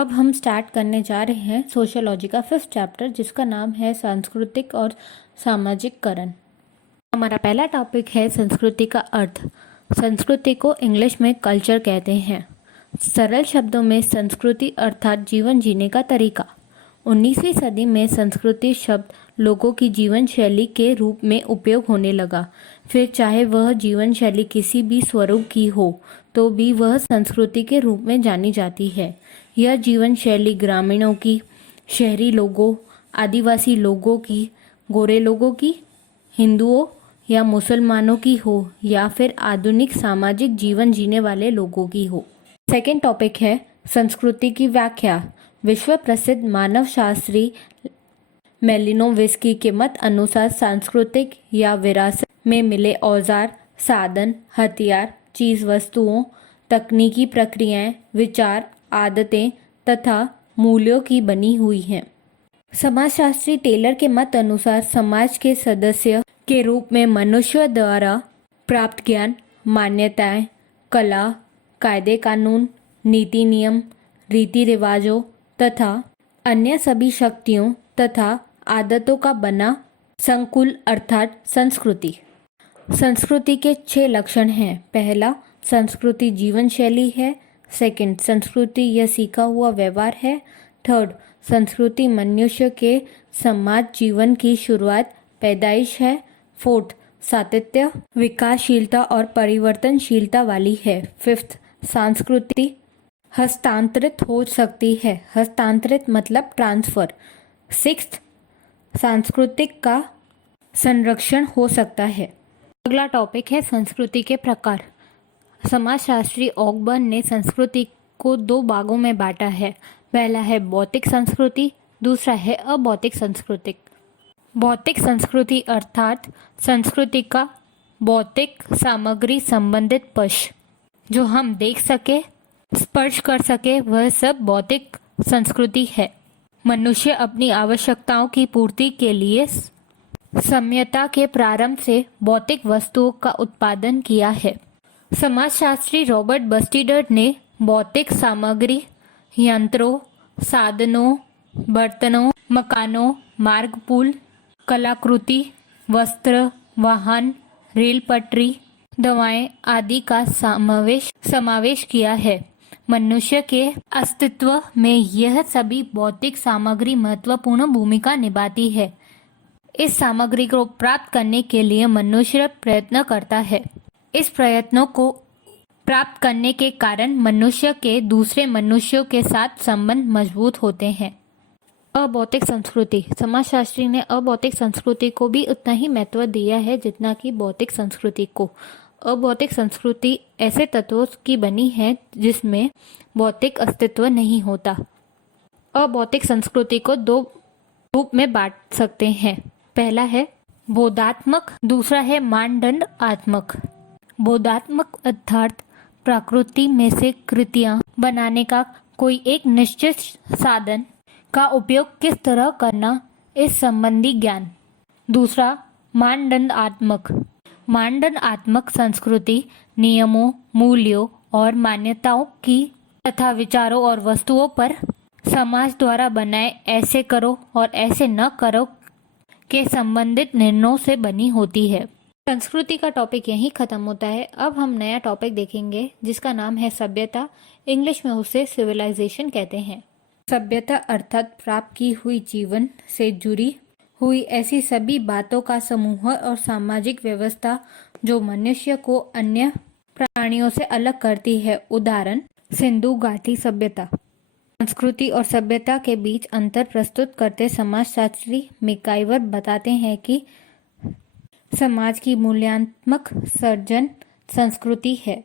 अब हम स्टार्ट करने जा रहे हैं सोशियोलॉजी का 5th चैप्टर, जिसका नाम है सांस्कृतिक और सामाजिककरण। हमारा पहला टॉपिक है संस्कृति का अर्थ। संस्कृति को इंग्लिश में कल्चर कहते हैं। सरल शब्दों में संस्कृति अर्थात जीवन जीने का तरीका। 19वीं सदी में संस्कृति शब्द लोगों की जीवन शैली के रूप में उपयोग होने लगा। फिर चाहे वह जीवन शैली किसी भी स्वरूप की हो तो भी वह संस्कृति के रूप में जानी जाती है। यह जीवन शैली ग्रामीणों की, शहरी लोगों, आदिवासी लोगों की, गोरे लोगों की, हिंदुओं या मुसलमानों की हो या फिर आधुनिक सामाजिक जीवन जीने वाले लोगों की हो। सेकेंड टॉपिक है संस्कृति की व्याख्या। विश्व प्रसिद्ध मानव शास्त्री मेलिनोविस्की के मत अनुसार सांस्कृतिक या विरासत में मिले औजार, साधन, हथियार, चीज वस्तुओं, तकनीकी प्रक्रियाएं, विचार, आदतें तथा मूल्यों की बनी हुई हैं। समाजशास्त्री टेलर के मत अनुसार समाज के सदस्य के रूप में मनुष्य द्वारा प्राप्त ज्ञान, मान्यताएं, कला, कायदे कानून, नीति नियम, रीति रिवाजों तथा अन्य सभी शक्तियों तथा आदतों का बना संकुल अर्थात संस्कृति। संस्कृति के 6 लक्षण हैं। पहला, संस्कृति जीवन शैली है। सेकंड, संस्कृति यह सीखा हुआ व्यवहार है। थर्ड, संस्कृति मनुष्य के समाज जीवन की शुरुआत, पैदाइश है। फोर्थ, सातत्य, विकासशीलता और परिवर्तनशीलता वाली है। फिफ्थ, संस्कृति हस्तांतरित हो सकती है। हस्तांतरित मतलब ट्रांसफर। सिक्स्थ, सांस्कृतिक का संरक्षण हो सकता है। अगला टॉपिक है संस्कृति के प्रकार। समाजशास्त्री ऑकबर्न ने संस्कृति को 2 भागों में बांटा है। पहला है भौतिक संस्कृति, दूसरा है अभौतिक संस्कृति। भौतिक संस्कृति अर्थात संस्कृति का भौतिक सामग्री संबंधित पक्ष, जो हम देख सके, स्पर्श कर सके, वह सब भौतिक संस्कृति है। मनुष्य अपनी आवश्यकताओं की पूर्ति के लिए सभ्यता के प्रारंभ से भौतिक वस्तुओं का उत्पादन किया है। समाजशास्त्री रॉबर्ट बस्टीडर ने भौतिक सामग्री, यंत्रों, साधनों, बर्तनों, मकानों, मार्ग, पुल, कलाकृति, वस्त्र, वाहन, रेल पटरी, दवाएं आदि का समावेश किया है। मनुष्य के अस्तित्व में यह सभी भौतिक सामग्री महत्वपूर्ण भूमिका निभाती है। इस सामग्री को प्राप्त करने के लिए मनुष्य प्रयत्न करता है। इस प्रयत्नों को प्राप्त करने के कारण मनुष्य के दूसरे मनुष्यों के साथ संबंध मजबूत होते हैं। अभौतिक संस्कृति। समाजशास्त्री ने अभौतिक संस्कृति को भी उतना ही महत्व दिया है जितना कि भौतिक संस्कृति को। अभौतिक संस्कृति ऐसे तत्वों की बनी है जिसमें भौतिक अस्तित्व नहीं होता। अभौतिक संस्कृति को 2 रूप में बांट सकते हैं। पहला है बोधात्मक, दूसरा है मानदंडात्मक। बोधात्मक अर्थात प्रकृति में से कृतियां बनाने का कोई एक निश्चित साधन का उपयोग किस तरह करना, इस संबंधी ज्ञान। दूसरा मानदंडात्मक। मानदंडात्मक संस्कृति नियमों, मूल्यों और मान्यताओं की तथा विचारों और वस्तुओं पर समाज द्वारा बनाए ऐसे करो और ऐसे न करो के संबंधित निर्णयों से बनी होती है। संस्कृति का टॉपिक यहीं खत्म होता है। अब हम नया टॉपिक देखेंगे जिसका नाम है सभ्यता। इंग्लिश में उसे सिविलाइजेशन कहते हैं। सभ्यता अर्थात प्राप्त की हुई जीवन से जुड़ी हुई ऐसी सभी बातों का समूह और सामाजिक व्यवस्था जो मनुष्य को अन्य प्राणियों से अलग करती है। उदाहरण, सिंधु घाटी सभ्यता। संस्कृति और सभ्यता के बीच अंतर प्रस्तुत करते समाजशास्त्री मैकाइवर बताते हैं कि समाज की मूल्यांत्मक सर्जन संस्कृति है।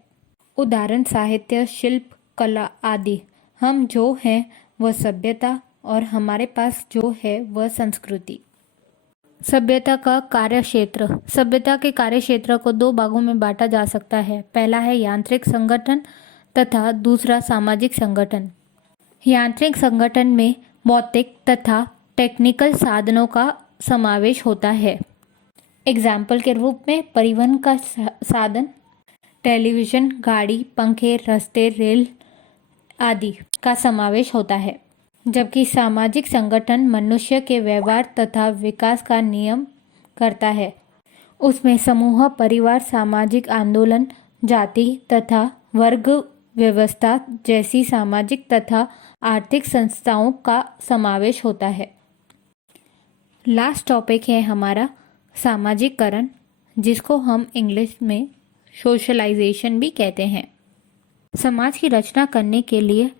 उदाहरण, साहित्य, शिल्प, कला आदि। हम जो हैं वह सभ्यता और हमारे पास जो है वह संस्कृति। सभ्यता का कार्यक्षेत्र। सभ्यता के कार्यक्षेत्र को 2 भागों में बांटा जा सकता है। पहला है यांत्रिक संगठन तथा दूसरा सामाजिक संगठन। यांत्रिक संगठन में भौतिक तथा टेक्निकल साधनों का समावेश होता है। एग्जाम्पल के रूप में परिवहन का साधन, टेलीविजन, गाड़ी, पंखे, रास्ते, रेल आदि का समावेश होता है, जबकि सामाजिक संगठन मनुष्य के व्यवहार तथा विकास का नियम करता है। उसमें समूह, परिवार, सामाजिक आंदोलन, जाति तथा वर्ग व्यवस्था जैसी सामाजिक तथा आर्थिक संस्थाओं का समावेश होता है। लास्ट टॉपिक है हमारा सामाजिकरण, जिसको हम इंग्लिश में सोशलाइजेशन भी कहते हैं। समाज की रचना करने के लिए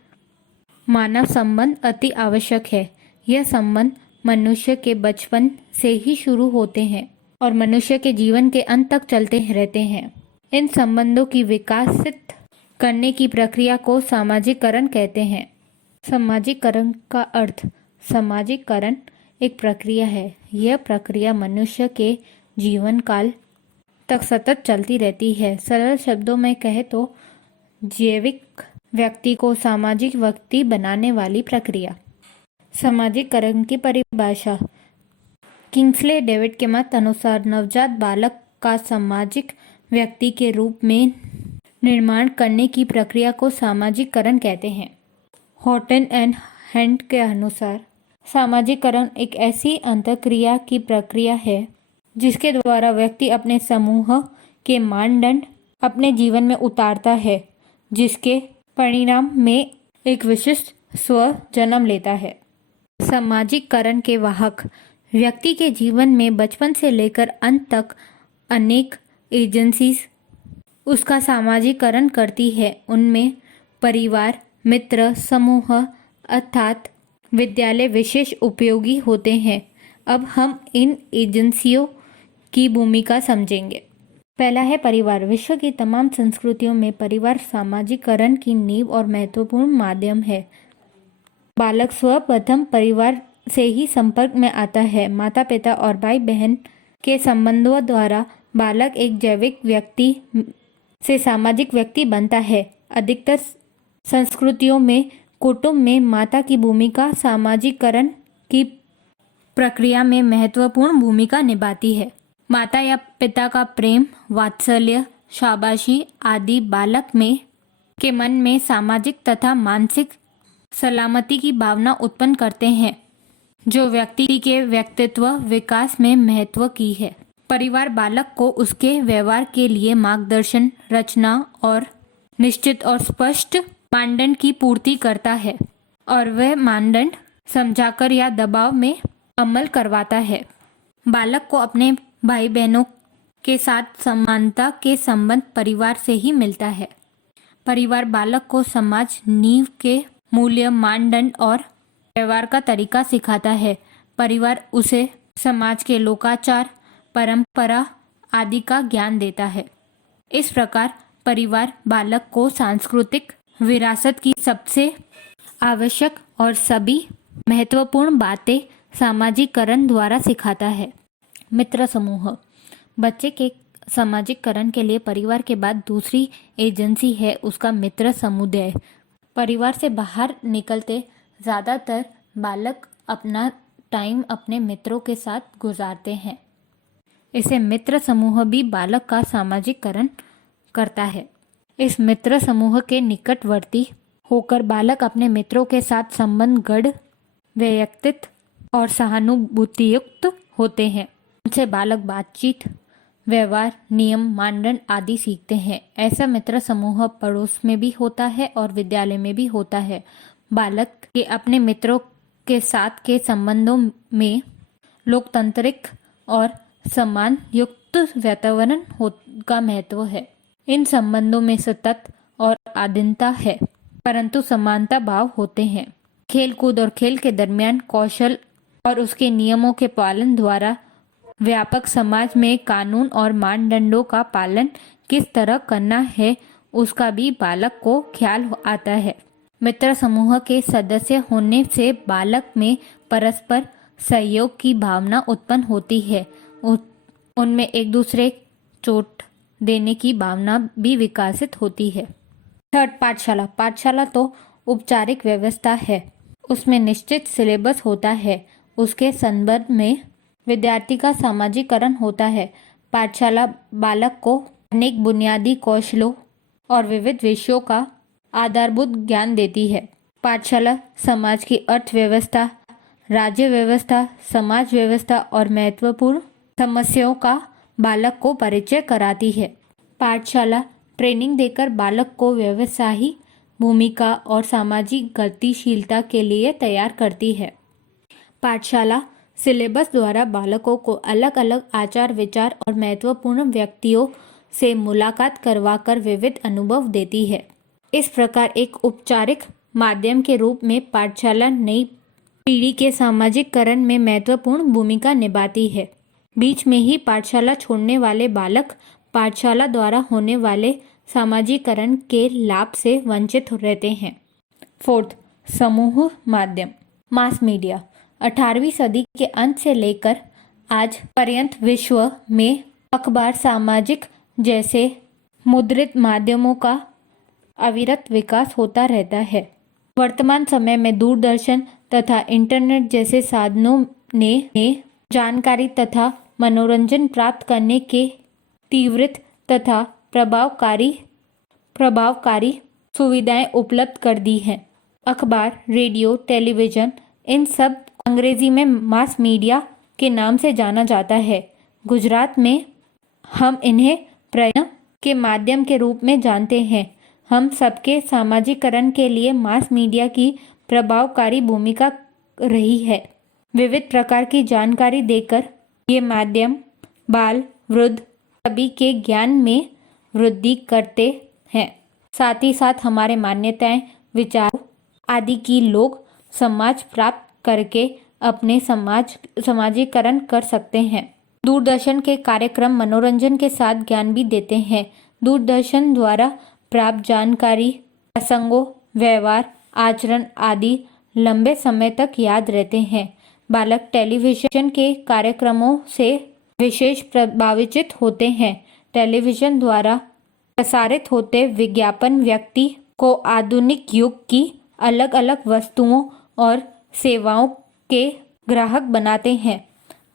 मानव संबंध अति आवश्यक है। यह संबंध मनुष्य के बचपन से ही शुरू होते हैं और मनुष्य के जीवन के अंत तक चलते रहते हैं। इन संबंधों की विकसित करने की प्रक्रिया को सामाजिकरण कहते हैं। सामाजिकरण का अर्थ, सामाजिकरण एक प्रक्रिया है। यह प्रक्रिया मनुष्य के जीवन काल तक सतत चलती रहती है। सरल शब्दों में कहे तो जैविक व्यक्ति को सामाजिक व्यक्ति बनाने वाली प्रक्रिया। सामाजिकरण की परिभाषा। किंग्सले डेविड के मत अनुसार नवजात बालक का सामाजिक व्यक्ति के रूप में निर्माण करने की प्रक्रिया को सामाजिकरण कहते हैं। हॉटन एंड हैंड के अनुसार सामाजिकरण एक ऐसी अंतःक्रिया की प्रक्रिया है जिसके द्वारा व्यक्ति अपने समूह के मानदंड अपने जीवन में उतारता है, जिसके परिणाम में एक विशिष्ट स्व जन्म लेता है। सामाजिकरण के वाहक। व्यक्ति के जीवन में बचपन से लेकर अंत तक अनेक एजेंसीज उसका सामाजिकरण करती है। उनमें परिवार, मित्र, समूह अर्थात विद्यालय विशेष उपयोगी होते हैं। अब हम इन एजेंसियों की भूमिका समझेंगे। पहला है परिवार। विश्व की तमाम संस्कृतियों में परिवार सामाजिकरण की नींव और महत्वपूर्ण माध्यम है। बालक सर्वप्रथम परिवार से ही संपर्क में आता है। माता पिता और भाई बहन के संबंधों द्वारा बालक एक जैविक व्यक्ति से सामाजिक व्यक्ति बनता है। अधिकतर संस्कृतियों में कुटुंब में माता की भूमिका सामाजिकरण की प्रक्रिया में महत्वपूर्ण भूमिका निभाती है। माता या पिता का प्रेम, वात्सल्य, शाबाशी आदि बालक के मन में सामाजिक तथा मानसिक सलामती की भावना उत्पन्न करते हैं, जो व्यक्ति के व्यक्तित्व विकास में महत्व की है। परिवार बालक को उसके व्यवहार के लिए मार्गदर्शन, रचना और निश्चित और स्पष्ट मानदंड की पूर्ति करता है और वह मानदंड समझाकर या दबाव में अमल करवाता है। बालक को अपने भाई बहनों के साथ समानता के संबंध परिवार से ही मिलता है। परिवार बालक को समाज नींव के मूल्य, मानदंड और व्यवहार का तरीका सिखाता है। परिवार उसे समाज के लोकाचार, परंपरा आदि का ज्ञान देता है। इस प्रकार परिवार बालक को सांस्कृतिक विरासत की सबसे आवश्यक और सभी महत्वपूर्ण बातें सामाजिकरण द्वारा सिखाता है। मित्र समूह। बच्चे के सामाजिकरण के लिए परिवार के बाद दूसरी एजेंसी है उसका मित्र समुदाय। परिवार से बाहर निकलते ज़्यादातर बालक अपना टाइम अपने मित्रों के साथ गुजारते हैं। इसे मित्र समूह भी बालक का सामाजिकरण करता है। इस मित्र समूह के निकटवर्ती होकर बालक अपने मित्रों के साथ संबंध गढ़ व्यक्तित्व और सहानुभूतियुक्त होते हैं। उनसे बालक बातचीत, व्यवहार, नियम, मानदंड आदि सीखते हैं। ऐसा मित्र समूह पड़ोस में भी होता है और विद्यालय में भी होता है। बालक के अपने मित्रों के साथ के संबंधों में लोकतांत्रिक और सम्मान युक्त वातावरण का महत्व है। इन संबंधों में सतत और आधीनता है, परंतु समानता भाव होते हैं। खेल कूद और खेल के दरमियान कौशल और उसके नियमों के पालन द्वारा व्यापक समाज में कानून और मानदंडों का पालन किस तरह करना है उसका भी बालक को ख्याल आता है। मित्र समूह के सदस्य होने से बालक में परस्पर सहयोग की भावना उत्पन्न होती है। उनमें एक दूसरे चोट देने की भावना भी विकसित होती है। थर्ड, पाठशाला। पाठशाला तो औपचारिक व्यवस्था है। उसमें निश्चित सिलेबस होता है। उसके संदर्भ में विद्यार्थी का सामाजिकरण होता है। पाठशाला बालक को अनेक बुनियादी कौशलों और विविध विषयों का आधारभूत ज्ञान देती है। पाठशाला समाज की अर्थव्यवस्था, राज्य व्यवस्था, समाज व्यवस्था और महत्वपूर्ण समस्याओं का बालक को परिचय कराती है। पाठशाला ट्रेनिंग देकर बालक को व्यवसायिक भूमिका और सामाजिक गतिशीलता के लिए तैयार करती है। पाठशाला सिलेबस द्वारा बालकों को अलग अलग आचार विचार और महत्वपूर्ण व्यक्तियों से मुलाकात करवाकर विविध अनुभव देती है। इस प्रकार एक औपचारिक माध्यम के रूप में पाठशाला नई पीढ़ी के सामाजिककरण में महत्वपूर्ण भूमिका निभाती है। बीच में ही पाठशाला छोड़ने वाले बालक पाठशाला द्वारा होने वाले सामाजिककरण के लाभ से वंचित रहते हैं। 4th, समूह माध्यम, मास मीडिया। 18वीं सदी के अंत से लेकर आज पर्यंत विश्व में अखबार, सामाजिक जैसे मुद्रित माध्यमों का अविरत विकास होता रहता है। वर्तमान समय में दूरदर्शन तथा इंटरनेट जैसे साधनों ने जानकारी तथा मनोरंजन प्राप्त करने के तीव्र तथा प्रभावकारी सुविधाएं उपलब्ध कर दी हैं। अखबार, रेडियो, टेलीविज़न, इन सब अंग्रेजी में मास मीडिया के नाम से जाना जाता है। गुजरात में हम इन्हें प्रयत्न के माध्यम के रूप में जानते हैं। हम सबके सामाजिकरण के लिए मास मीडिया की प्रभावकारी भूमिका रही है। विविध प्रकार की जानकारी देकर ये माध्यम बाल, वृद्ध सभी के ज्ञान में वृद्धि करते हैं। साथ ही साथ हमारे मान्यताएं, विचारों आदि की लोग समाज प्राप्त करके अपने समाजीकरण कर सकते हैं। दूरदर्शन के कार्यक्रम मनोरंजन के साथ ज्ञान भी देते हैं। दूरदर्शन द्वारा प्राप्त जानकारी, प्रसंगों, व्यवहार, आचरण आदि लंबे समय तक याद रहते हैं। बालक टेलीविज़न के कार्यक्रमों से विशेष प्रभावित होते हैं। टेलीविज़न द्वारा प्रसारित होते विज्ञापन व्यक्ति को आधुनिक युग की अलग अलग वस्तुओं और सेवाओं के ग्राहक बनाते हैं।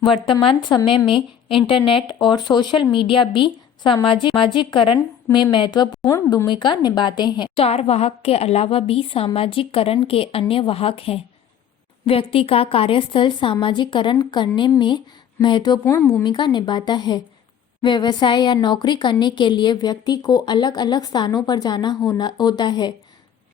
वर्तमान समय में इंटरनेट और सोशल मीडिया भी सामाजिककरण में महत्वपूर्ण भूमिका निभाते हैं। 4 वाहक के अलावा भी सामाजिककरण के अन्य वाहक हैं। व्यक्ति का कार्यस्थल सामाजिककरण करने में महत्वपूर्ण भूमिका निभाता है। व्यवसाय या नौकरी करने के लिए व्यक्ति को अलग अलग स्थानों पर जाना होता है।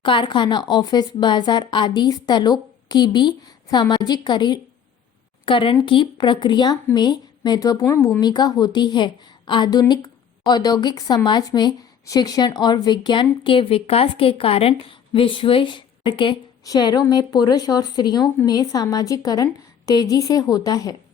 कारखाना, ऑफिस, बाजार आदि स्थलों की भी सामाजिककरण की प्रक्रिया में महत्वपूर्ण भूमिका होती है। आधुनिक औद्योगिक समाज में शिक्षण और विज्ञान के विकास के कारण विश्व के शहरों में पुरुष और स्त्रियों में सामाजिककरण तेजी से होता है।